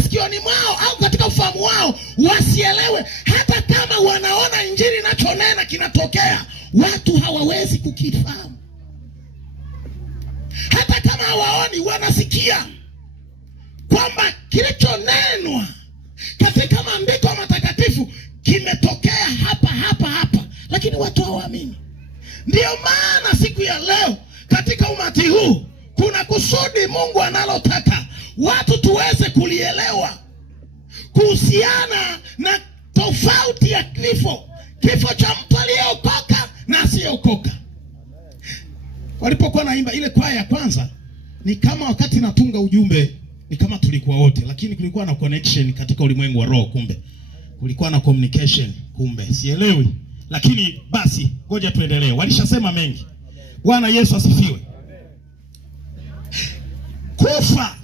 masikioni mwao au katika ufahamu wao wasielewe. Hata kama wanaona injili inachonena kinatokea, watu hawawezi kukifahamu. Hata kama hawaoni, wanasikia kwamba kilichonenwa katika maandiko matakatifu kimetokea hapa, lakini watu hawaamini. Ndio maana siku ya leo katika umati huu kuna kusudi Mungu analotaka watu tuweze kulielewa kuhusiana na tofauti ya kifo cha mtu aliyeokoka na asiyeokoka. Walipokuwa naimba ile kwaya ya kwanza, ni kama wakati natunga ujumbe ni kama tulikuwa wote, lakini kulikuwa na connection katika ulimwengu wa roho. Kumbe kulikuwa na communication, kumbe sielewi, lakini basi ngoja tuendelee. Walishasema mengi. Bwana Yesu asifiwe. Kufa